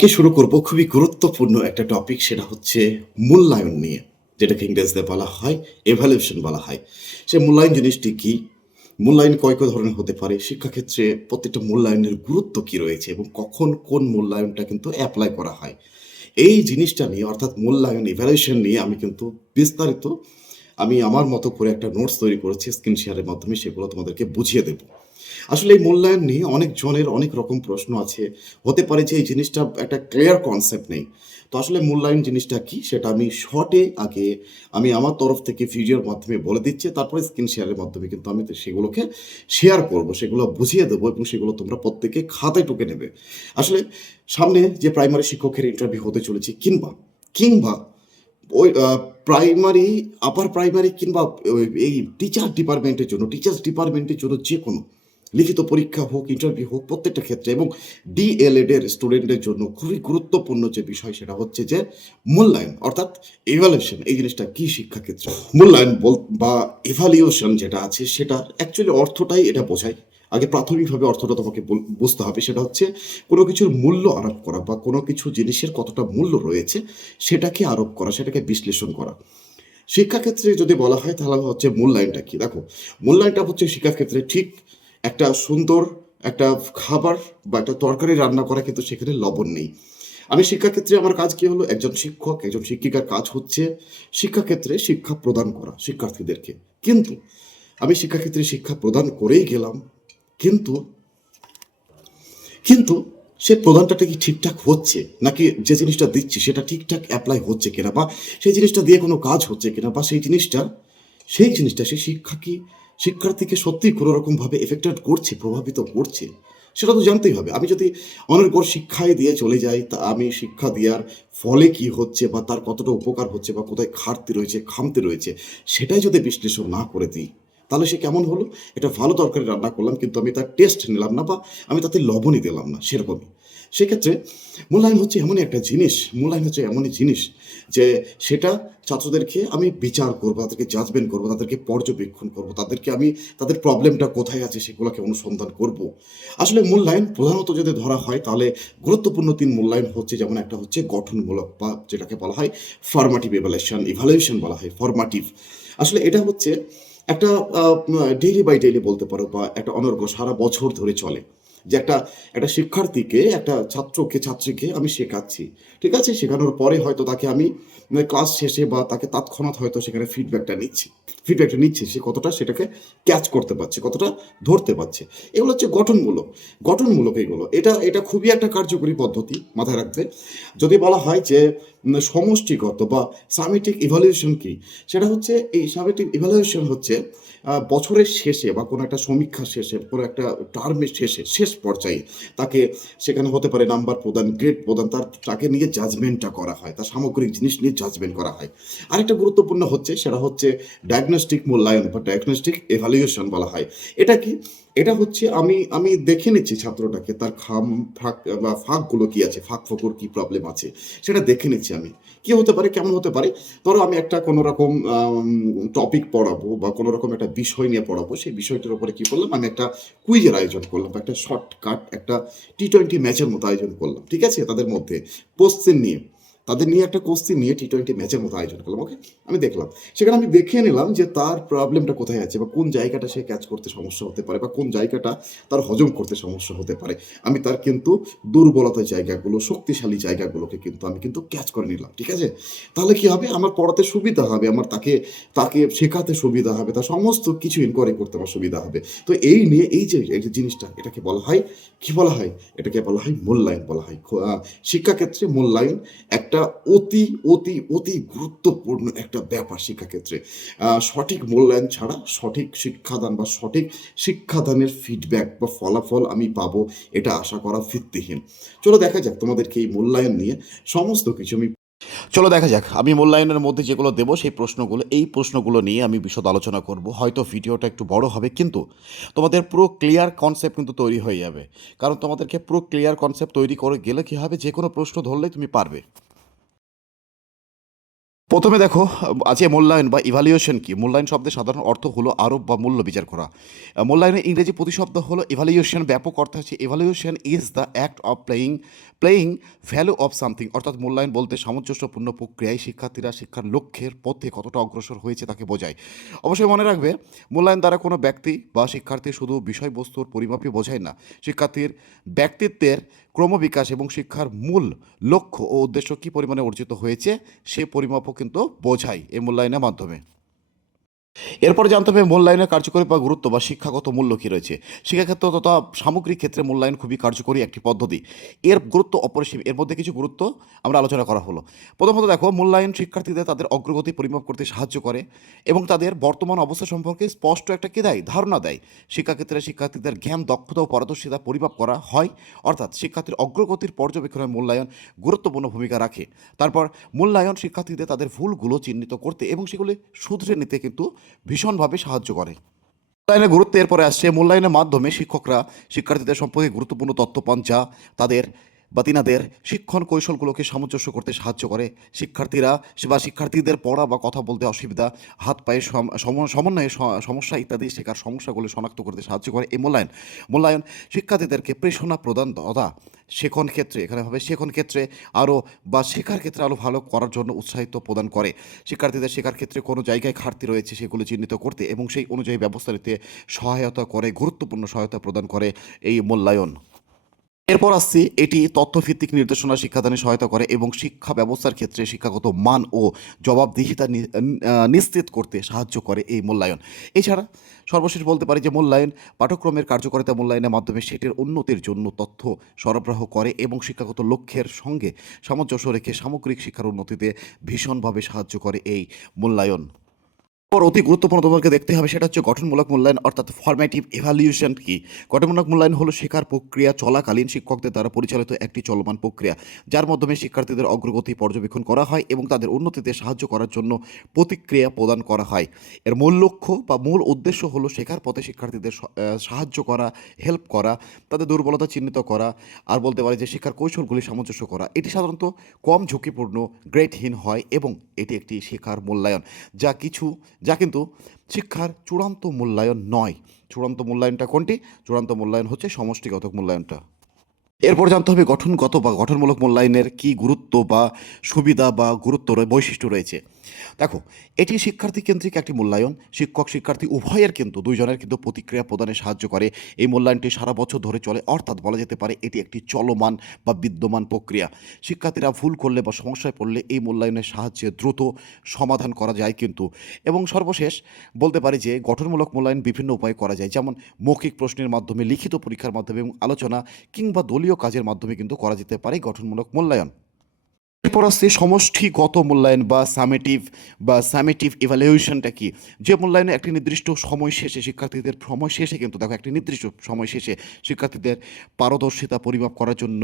আজকে শুরু করব খুবই গুরুত্বপূর্ণ একটা টপিক, সেটা হচ্ছে মূল্যায়ন নিয়ে, যেটাকে ইংরেজিতে বলা হয় এভালুয়েশন বলা হয়। সে মূল্যায়ন জিনিসটি কি? মূল্যায়ন কয় কয় ধরনের হতে পারে? শিক্ষাক্ষেত্রে প্রত্যেকটা মূল্যায়নের গুরুত্ব কি রয়েছে এবং কখন কোন মূল্যায়নটা কিন্তু এপ্লাই করা হয়? এই জিনিসটা নিয়ে, অর্থাৎ মূল্যায়ন ইভ্যালুয়েশন নিয়ে আমি কিন্তু বিস্তারিত আমি আমার মতো করে একটা নোটস তৈরি করেছি, স্ক্রিন শেয়ারের মাধ্যমে সেগুলো তোমাদেরকে বুঝিয়ে দেব। আসলে এই মূল্যায়ন নিয়ে অনেক জনের অনেক রকম প্রশ্ন আছে। হতে পারে যে এই জিনিসটা একটা ক্লিয়ার কনসেপ্ট নেই। তো আসলে মূল্যায়ন জিনিসটা কি সেটা আমি শর্টে আগে আমি আমার তরফ থেকে ভিডিওর মাধ্যমে বলে দিচ্ছি। তারপরে স্ক্রিন শেয়ারের মাধ্যমে কিন্তু আমি সেগুলোকে শেয়ার করব। সেগুলো বুঝিয়ে দেবো এবং সেগুলো তোমরা প্রত্যেকে খাতায় টুকে নেবে। আসলে সামনে যে প্রাইমারি শিক্ষকের ইন্টারভিউ হতে চলেছে, কিংবা ওই প্রাইমারি, আপার প্রাইমারি কিংবা এই টিচার্স ডিপার্টমেন্টের জন্য যেকোনো লিখিত পরীক্ষা হোক, ইন্টারভিউ হোক, প্রত্যেকটা ক্ষেত্রে এবং ডিএলএড এর স্টুডেন্টদের জন্য খুবই গুরুত্বপূর্ণ যে বিষয় সেটা হচ্ছে যে মূল্যায়ন, অর্থাৎ ইভালুয়েশন। এই জিনিসটা কি শিক্ষাক্ষেত্রে? মূল্যায়ন বা ইভালুয়েশন যেটা আছে সেটা অ্যাকচুয়ালি অর্থটাই এটা বোঝায়। আগে প্রাথমিকভাবে অর্থটা তোমাকে বুঝতে হবে। সেটা হচ্ছে কোনো কিছুর মূল্য আরোপ করা বা কোনো কিছু জিনিসের কতটা মূল্য রয়েছে সেটাকে আরোপ করা, সেটাকে বিশ্লেষণ করা। শিক্ষাক্ষেত্রে যদি বলা হয় তাহলে হচ্ছে মূল্যায়নটা কি? দেখো, মূল্যায়নটা হচ্ছে শিক্ষাক্ষেত্রে ঠিক একটা সুন্দর একটা খাবার বা একটা তরকারি রান্না করা, কিন্তু সেখানে লবণ নেই। আমি শিক্ষাক্ষেত্রে আমার কাজ কি হলো? একজন শিক্ষক, একজন শিক্ষিকার কাজ হচ্ছে শিক্ষাক্ষেত্রে শিক্ষা প্রদান করা শিক্ষার্থীদেরকে। কিন্তু আমি শিক্ষাক্ষেত্রে শিক্ষা প্রদান করেই গেলাম, কিন্তু কিন্তু সে প্রদানটা কি ঠিকঠাক হচ্ছে, নাকি যে জিনিসটা দিচ্ছি সেটা ঠিকঠাক অ্যাপ্লাই হচ্ছে কিনা, বা সেই জিনিসটা দিয়ে কোনো কাজ হচ্ছে কিনা, বা সেই জিনিসটা সে শিক্ষার্থীকে সত্যিই কোনো রকমভাবে এফেক্টেড করছে, প্রভাবিত করছে, সেটা তো জানতেই হবে। আমি যদি অনর্গল শিক্ষায় দিয়ে চলে যাই, তা আমি শিক্ষা দেওয়ার ফলে কি হচ্ছে বা তার কতটা উপকার হচ্ছে বা কোথায় ঘাটতি রয়েছে, খামতি রয়েছে, সেটাই যদি বিশ্লেষণ না করে দিই, তাহলে সে কেমন হলো? এটা ভালো তরকারি রান্না করলাম, কিন্তু আমি তার টেস্ট নিলাম না, বা আমি তাতে লবণই দিলাম না, সেরকমই। সেক্ষেত্রে মূল্যায়ন হচ্ছে এমনই জিনিস যে সেটা ছাত্রদেরকে আমি বিচার করবো, তাদেরকে জাজমেন্ট করবো, তাদেরকে পর্যবেক্ষণ করবো, তাদেরকে আমি তাদের প্রবলেমটা কোথায় আছে সেগুলোকে অনুসন্ধান করব। আসলে মূল্যায়ন প্রধানত যদি ধরা হয় তাহলে গুরুত্বপূর্ণ তিন মূল্যায়ন হচ্ছে, যেমন একটা হচ্ছে গঠনমূলক, বা যেটাকে বলা হয় ফরমাটিভ ইভালুয়েশন বলা হয় ফরমাটিভ। আসলে এটা হচ্ছে একটা ডেইলি বাই ডেইলি বলতে পারো, বা একটা অনর্গল সারা বছর ধরে চলে, যে একটা একটা শিক্ষার্থীকে, একটা ছাত্রীকে আমি শেখাচ্ছি। ঠিক আছে, শেখানোর পরে হয়তো তাকে আমি ক্লাস শেষে বা তাকে তৎক্ষণাৎ হয়তো সেখানে ফিডব্যাকটা নিচ্ছি সে কতটা সেটাকে ক্যাচ করতে পারছে, কতটা ধরতে পারছে। এগুলো হচ্ছে গঠনমূলক এগুলো। এটা খুবই একটা কার্যকরী পদ্ধতি, মাথায় রাখবে। যদি বলা হয় যে সমষ্টিগত বা সামেটিক ইভালুয়েশন কি, সেটা হচ্ছে, এই সামেটিক ইভালুয়েশন হচ্ছে বছরের শেষে বা কোনো একটা সমীক্ষা শেষে, কোনো একটা টার্মের শেষে, শেষ পর্যায়ে তাকে, সেখানে হতে পারে নাম্বার প্রদান, গ্রেড প্রদান, তাকে নিয়ে জাজমেন্টটা করা হয়, তার সামগ্রিক জিনিস নিয়ে জাজমেন্ট করা হয়। আরেকটা গুরুত্বপূর্ণ হচ্ছে, সেটা হচ্ছে ডায়াগনস্টিক মূল্যায়ন বা ডায়াগনস্টিক এভালুয়েশন বলা হয়। এটা কি? এটা হচ্ছে আমি আমি দেখে নিচ্ছি ছাত্রটাকে, তার ফাঁক বা ফাঁকগুলো কি আছে, ফাঁক ফোকর কি প্রবলেম আছে, সেটা দেখে নিচ্ছি আমি। কি হতে পারে, কেমন হতে পারে? ধরো আমি একটা কোনো রকম টপিক পড়াবো বা কোনো রকম একটা বিষয় নিয়ে পড়াবো, সেই বিষয়টার উপরে কি করলাম, আমি একটা কুইজের আয়োজন করলাম, একটা শর্টকাট একটা টি-20 ম্যাচের মতো আয়োজন করলাম। ঠিক আছে, তাদের মধ্যে কোশ্চেন নিয়ে, তাদের নিয়ে একটা কোশ্চেন নিয়ে টি-20 ম্যাচের মতো আয়োজন করলাম। ওকে, আমি দেখলাম, সেখানে আমি দেখে নিলাম যে তার প্রবলেমটা কোথায় আছে, বা কোন জায়গাটা সে ক্যাচ করতে সমস্যা হতে পারে, বা কোন জায়গাটা তার হজম করতে সমস্যা হতে পারে। আমি তার কিন্তু দুর্বলতার জায়গাগুলো, শক্তিশালী জায়গাগুলোকে কিন্তু আমি কিন্তু ক্যাচ করে নিলাম। ঠিক আছে, তাহলে কি হবে, আমার পড়াতে সুবিধা হবে, আমার তাকে তাকে শেখাতে সুবিধা হবে, তার সমস্ত কিছু ইনকোয়ারি করতে আমার সুবিধা হবে। তো এই নিয়ে এই যে জিনিসটা, এটাকে বলা হয় কি বলা হয়, এটাকে বলা হয় মূল্যায়ন বলা হয়। শিক্ষাক্ষেত্রে মূল্যায়ন একটা অতি অতি অতি গুরুত্বপূর্ণ একটা ব্যাপার শিক্ষাক্ষেত্রে। সঠিক মূল্যায়ন ছাড়া সঠিক শিক্ষাদান বা সঠিক শিক্ষাদানের ফিডব্যাক বা ফলাফল আমি পাবো, এটা আশা করা ভিত্তিহীন। চলো দেখা যাক তোমাদেরকে এই মূল্যায়ন নিয়ে সমস্ত কিছু আমি, চলো দেখা যাক আমি মূল্যায়নের মধ্যে যেগুলো দেবো সেই প্রশ্নগুলো, এই প্রশ্নগুলো নিয়ে আমি বিশদ আলোচনা করব। হয়তো ভিডিওটা একটু বড় হবে, কিন্তু তোমাদের পুরো ক্লিয়ার কনসেপ্ট কিন্তু তৈরি হয়ে যাবে। কারণ তোমাদেরকে পুরো ক্লিয়ার কনসেপ্ট তৈরি করে গেলে কী হবে, যে কোনো প্রশ্ন ধরলেই তুমি পারবে। প্রথমে দেখো, আছে মূল্যায়ন বা ইভ্যালুয়েশন কি। মূল্যায়ন শব্দের সাধারণ অর্থ হলো আরোপ বা মূল্য বিচার করা। মূল্যায়নের ইংরেজি প্রতিশব্দ হলো ইভ্যালুয়েশন। ব্যাপক অর্থ হচ্ছে evaluation is the act of playing value of something. অর্থাৎ মূল্যায়ন বলতে সামঞ্জস্যপূর্ণ প্রক্রিয়ায় শিক্ষার্থীরা শিক্ষার লক্ষ্যের পথে কতটা অগ্রসর হয়েছে তাকে বোঝায়। অবশ্যই মনে রাখবে, মূল্যায়ন দ্বারা কোনো ব্যক্তি বা শিক্ষার্থী শুধু বিষয়বস্তুর পরিমাপই বোঝায় না, শিক্ষার্থীর ব্যক্তিত্বের ক্রমবিকাশ এবং শিক্ষার মূল লক্ষ্য ও উদ্দেশ্য কী পরিমাণে অর্জিত হয়েছে সে পরিমাপও কিন্তু বোঝায় এই মূল্যায়নের মাধ্যমে। এরপরে জানতে হবে মূল্যায়নের কার্যকরী বা গুরুত্ব বা শিক্ষাগত মূল্য কী রয়েছে। শিক্ষাক্ষেত্র তথা সামগ্রিক ক্ষেত্রে মূল্যায়ন খুবই কার্যকরী একটি পদ্ধতি। এর গুরুত্ব অপরিসীম। এর মধ্যে কিছু গুরুত্ব আমরা আলোচনা করা হলো। প্রথমত দেখো, মূল্যায়ন শিক্ষার্থীদের তাদের অগ্রগতি পরিমাপ করতে সাহায্য করে এবং তাদের বর্তমান অবস্থা সম্পর্কে স্পষ্ট একটা কী দেয়, ধারণা দেয়। শিক্ষাক্ষেত্রে শিক্ষার্থীদের জ্ঞান, দক্ষতা ও পারদর্শিতা পরিমাপ করা হয়, অর্থাৎ শিক্ষার্থীর অগ্রগতির পর্যবেক্ষণে মূল্যায়ন গুরুত্বপূর্ণ ভূমিকা রাখে। তারপর মূল্যায়ন শিক্ষার্থীদের তাদের ভুলগুলো চিহ্নিত করতে এবং সেগুলি শুধরে নিতে কিন্তু ভীষণভাবে সাহায্য করে। মূল্যায়নের গুরুত্ব এরপরে আসছে। মূল্যায়নের মাধ্যমে শিক্ষকরা শিক্ষার্থীদের সম্পর্কে গুরুত্বপূর্ণ তথ্য পান, যা তাদের বা তিনাদের শিক্ষণ কৌশলগুলোকে সামঞ্জস্য করতে সাহায্য করে। শিক্ষার্থীরা বা শিক্ষার্থীদের পড়া বা কথা বলতে অসুবিধা, হাত পায়ে সমন্বয়ে সমস্যা ইত্যাদি শেখার সমস্যাগুলো শনাক্ত করতে সাহায্য করে এই মূল্যায়ন শিক্ষার্থীদেরকে প্রেরণা প্রদান তথা শেখন ক্ষেত্রে, এখানে হবে শেখন ক্ষেত্রে আরও বা শেখার ক্ষেত্রে আরও ভালো করার জন্য উৎসাহিত প্রদান করে। শিক্ষার্থীদের শেখার ক্ষেত্রে কোনো জায়গায় ঘাটতি রয়েছে সেগুলো চিহ্নিত করতে এবং সেই অনুযায়ী ব্যবস্থা নিতে সহায়তা করে, গুরুত্বপূর্ণ সহায়তা প্রদান করে এই মূল্যায়ন। এরপর আসছি, এটি তথ্যভিত্তিক নির্দেশনা শিক্ষাদানে সহায়তা করে এবং শিক্ষা ব্যবস্থার ক্ষেত্রে শিক্ষাগত মান ও জবাবদিহিতা নিশ্চিত করতে সাহায্য করে এই মূল্যায়ন। এছাড়া সর্বশেষ বলতে পারি যে মূল্যায়ন পাঠ্যক্রমের কার্যকারিতা মূল্যায়নের মাধ্যমে সেটির উন্নতির জন্য তথ্য সরবরাহ করে এবং শিক্ষাগত লক্ষ্যের সঙ্গে সামঞ্জস্য রেখে সামগ্রিক শিক্ষার উন্নতিতে ভীষণভাবে সাহায্য করে এই মূল্যায়ন। পর অতি গুরুত্বপূর্ণ তোমাকে দেখতে হবে, সেটা হচ্ছে গঠনমূলক মূল্যায়ন অর্থাৎ ফরম্যাটিভ ইভ্যালুয়েশন কি। গঠনমূলক মূল্যায়ন হলো শেখার প্রক্রিয়া চলাকালীন শিক্ষকদের দ্বারা পরিচালিত একটি চলমান প্রক্রিয়া, যার মাধ্যমে শিক্ষার্থীদের অগ্রগতি পর্যবেক্ষণ করা হয় এবং তাদের উন্নতিতে সাহায্য করার জন্য প্রতিক্রিয়া প্রদান করা হয়। এর মূল লক্ষ্য বা মূল উদ্দেশ্য হলো শেখার পথে শিক্ষার্থীদের সাহায্য করা, হেল্প করা, তাদের দুর্বলতা চিহ্নিত করা, আর বলতে পারি যে শিক্ষার কৌশলগুলি সামঞ্জস্য করা। এটি সাধারণত কম ঝুঁকিপূর্ণ, গ্রেডহীন হয় এবং এটি একটি শেখার মূল্যায়ন যা কিন্তু শিক্ষার চূড়ান্ত মূল্যায়ন নয়। চূড়ান্ত মূল্যায়নটা কোনটি? চূড়ান্ত মূল্যায়ন হচ্ছে সমষ্টিগত মূল্যায়নটা। এরপর জানতে হবে গঠনগত বা গঠনমূলক মূল্যায়নের কী গুরুত্ব বা সুবিধা বা বৈশিষ্ট্য রয়েছে। দেখো, এটি শিক্ষার্থী কেন্দ্রিক একটি মূল্যায়ন। শিক্ষক শিক্ষার্থী উভয়ের কিন্তু দুইজনের কিন্তু প্রতিক্রিয়া প্রদানে সাহায্য করে। এই মূল্যায়নটি সারা বছর ধরে চলে, অর্থাৎ বলা যেতে পারে এটি একটি চলমান বা বিদ্যমান প্রক্রিয়া। শিক্ষার্থীরা ভুল করলে বা সমস্যায় পড়লে এই মূল্যায়নের সাহায্যে দ্রুত সমাধান করা যায় কিন্তু। এবং সর্বশেষ বলতে পারি যে গঠনমূলক মূল্যায়ন বিভিন্ন উপায়ে করা যায়, যেমন মৌখিক প্রশ্নের মাধ্যমে, লিখিত পরীক্ষার মাধ্যমে এবং আলোচনা কিংবা দলীয় কাজের মাধ্যমে কিন্তু করা যেতে পারে গঠনমূলক মূল্যায়ন। এরপর আসছে সমষ্টিগত মূল্যায়ন বা সামেটিভ ইভ্যালুয়েশনটা কি। যে মূল্যায়নে একটি নির্দিষ্ট সময় শেষে শিক্ষার্থীদের সময় শেষে কিন্তু দেখো একটি নির্দিষ্ট সময় শেষে শিক্ষার্থীদের পারদর্শিতা পরিমাপ করার জন্য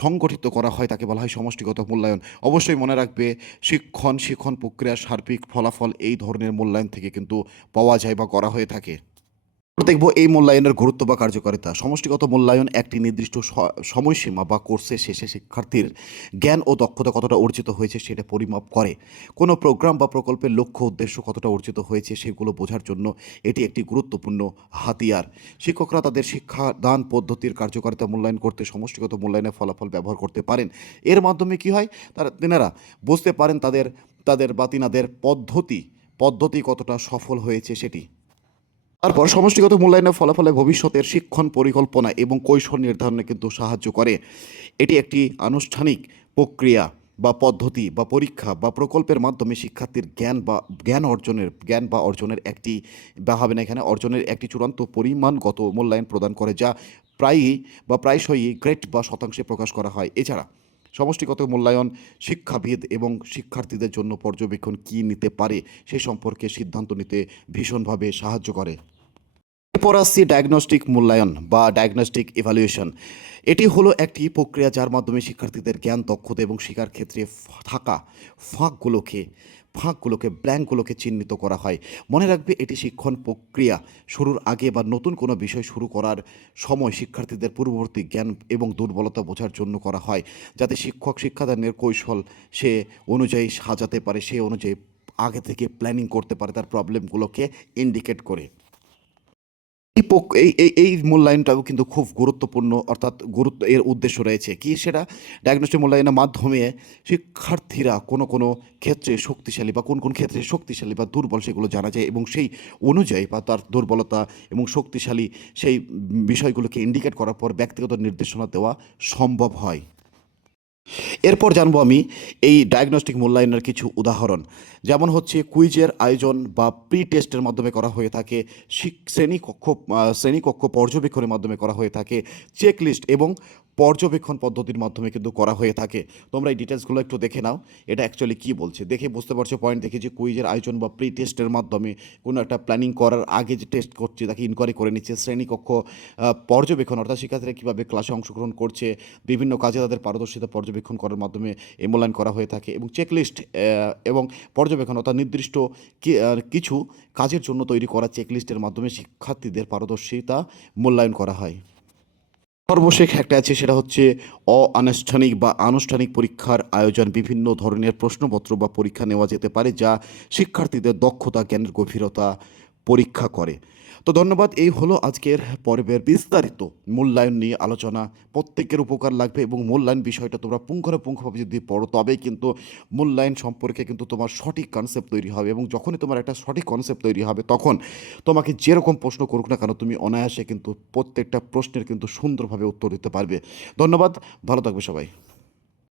সংগঠিত করা হয় তাকে বলা হয় সমষ্টিগত মূল্যায়ন। অবশ্যই মনে রাখবে, শিক্ষণ প্রক্রিয়ার সার্বিক ফলাফল এই ধরনের মূল্যায়ন থেকে কিন্তু পাওয়া যায় বা করা হয়ে থাকে। দেখব এই মূল্যায়নের গুরুত্ব বা কার্যকারিতা। সমষ্টিগত মূল্যায়ন একটি নির্দিষ্ট সময়সীমা বা কোর্সের শেষে শিক্ষার্থীর জ্ঞান ও দক্ষতা কতটা অর্জিত হয়েছে সেটা পরিমাপ করে। কোনো প্রোগ্রাম বা প্রকল্পের লক্ষ্য উদ্দেশ্য কতটা অর্জিত হয়েছে সেগুলো বোঝার জন্য এটি একটি গুরুত্বপূর্ণ হাতিয়ার। শিক্ষকরা তাদের শিক্ষাদান পদ্ধতির কার্যকারিতা মূল্যায়ন করতে সমষ্টিগত মূল্যায়নের ফলাফল ব্যবহার করতে পারেন। এর মাধ্যমে কি হয়, তেনারা বুঝতে পারেন তিনাদের পদ্ধতি কতটা সফল হয়েছে সেটি। তারপর সমষ্টিগত মূল্যায়নের ফলাফলে ভবিষ্যতের শিক্ষণ পরিকল্পনা এবং কৌশল নির্ধারণে কিন্তু সাহায্য করে। এটি একটি আনুষ্ঠানিক প্রক্রিয়া বা পদ্ধতি বা পরীক্ষা বা প্রকল্পের মাধ্যমে শিক্ষার্থীর জ্ঞান অর্জনের একটি চূড়ান্ত পরিমাণগত মূল্যায়ন প্রদান করে, যা প্রায়শই গ্রেড বা শতাংশে প্রকাশ করা হয়। এছাড়া সমষ্টিগত মূল্যায়ন শিক্ষাবিদ এবং শিক্ষার্থীদের জন্য পর্যবেক্ষণ কী নিতে পারে সে সম্পর্কে সিদ্ধান্ত নিতে ভীষণভাবে সাহায্য করে। এরপর আসছি ডায়াগনস্টিক মূল্যায়ন বা ডায়াগনস্টিক ইভ্যালুয়েশন। এটি হলো একটি প্রক্রিয়া যার মাধ্যমে শিক্ষার্থীদের জ্ঞান, দক্ষতা এবং শেখার ক্ষেত্রে থাকা ফাঁকগুলোকে ফাঁকগুলোকে, ব্ল্যাঙ্কগুলোকে চিহ্নিত করা হয়। মনে রাখবে, এটি শিক্ষণ প্রক্রিয়া শুরুর আগে বা নতুন কোনো বিষয় শুরু করার সময় শিক্ষার্থীদের পূর্ববর্তী জ্ঞান এবং দুর্বলতা বোঝার জন্য করা হয়, যাতে শিক্ষক শিক্ষাদানের কৌশল সে অনুযায়ী সাজাতে পারে, সে অনুযায়ী আগে থেকে প্ল্যানিং করতে পারে তার প্রবলেমগুলোকে ইন্ডিকেট করে। এই মূল্যায়নটাও কিন্তু খুব গুরুত্বপূর্ণ, অর্থাৎ এর উদ্দেশ্য রয়েছে কি, সেটা ডায়াগনস্টিক মূল্যায়নের মাধ্যমে শিক্ষার্থীরা কোনো ক্ষেত্রে শক্তিশালী বা কোন ক্ষেত্রে শক্তিশালী বা দুর্বল সেগুলো জানা যায়, এবং সেই অনুযায়ী বা তার দুর্বলতা এবং শক্তিশালী সেই বিষয়গুলোকে ইন্ডিকেট করার পর ব্যক্তিগত নির্দেশনা দেওয়া সম্ভব হয়। এরপর জানবো আমি এই ডায়াগনস্টিক মূল্যায়নের কিছু উদাহরণ, যেমন হচ্ছে কুইজের আয়োজন বা প্রি টেস্টের মাধ্যমে করা হয়ে থাকে, শ্রেণীকক্ষ পর্যবেক্ষণের মাধ্যমে করা হয়ে থাকে, চেকলিস্ট এবং পর্যবেক্ষণ পদ্ধতির মাধ্যমে কিন্তু করা হয়ে থাকে। তোমরা এই ডিটেলসগুলো একটু দেখে নাও, এটা অ্যাকচুয়ালি কী বলছে দেখে বুঝতে পারছো পয়েন্ট দেখে, যে কুইজের আয়োজন বা প্রি টেস্টের মাধ্যমে কোনো একটা প্ল্যানিং করার আগে যে টেস্ট করছে তাকে ইনকোয়ারি করে নিচ্ছে, শ্রেণীকক্ষ পর্যবেক্ষণ অর্থাৎ শিক্ষার্থীরা কীভাবে ক্লাসে অংশগ্রহণ করছে, বিভিন্ন কাজে তাদের পারদর্শিতা পর্যবেক্ষণ করার মাধ্যমে মূল্যায়ন করা হয়ে থাকে, এবং চেকলিস্ট এবং পর্যবেক্ষণ অর্থাৎ নির্দিষ্ট কিছু কাজের জন্য তৈরি করা চেকলিস্টের মাধ্যমে শিক্ষার্থীদের পারদর্শিতা মূল্যায়ন করা হয়। সর্বশেষ একটা আছে, সেটা হচ্ছে অনানুষ্ঠানিক বা আনুষ্ঠানিক পরীক্ষার আয়োজন। বিভিন্ন ধরনের প্রশ্নপত্র বা পরীক্ষা নেওয়া যেতে পারে যা শিক্ষার্থীদের দক্ষতা, জ্ঞানের গভীরতা পরীক্ষা করে। তো ধন্যবাদ, এই হলো আজকের পর্বের বিস্তারিত মূল্যায়ন নিয়ে আলোচনা। প্রত্যেকের উপকার লাগবে, এবং মূল্যায়ন বিষয়টা তোমরা পুঙ্খানুপুঙ্খভাবে যদি পড়ো তবেই কিন্তু মূল্যায়ন সম্পর্কে কিন্তু তোমার সঠিক কনসেপ্ট তৈরি হবে, এবং যখনই তোমার একটা সঠিক কনসেপ্ট তৈরি হবে তখন তোমাকে যেরকম প্রশ্ন করুক না কেন তুমি অনায়াসে কিন্তু প্রত্যেকটা প্রশ্নের কিন্তু সুন্দরভাবে উত্তর দিতে পারবে। ধন্যবাদ, ভালো থাকবে সবাই।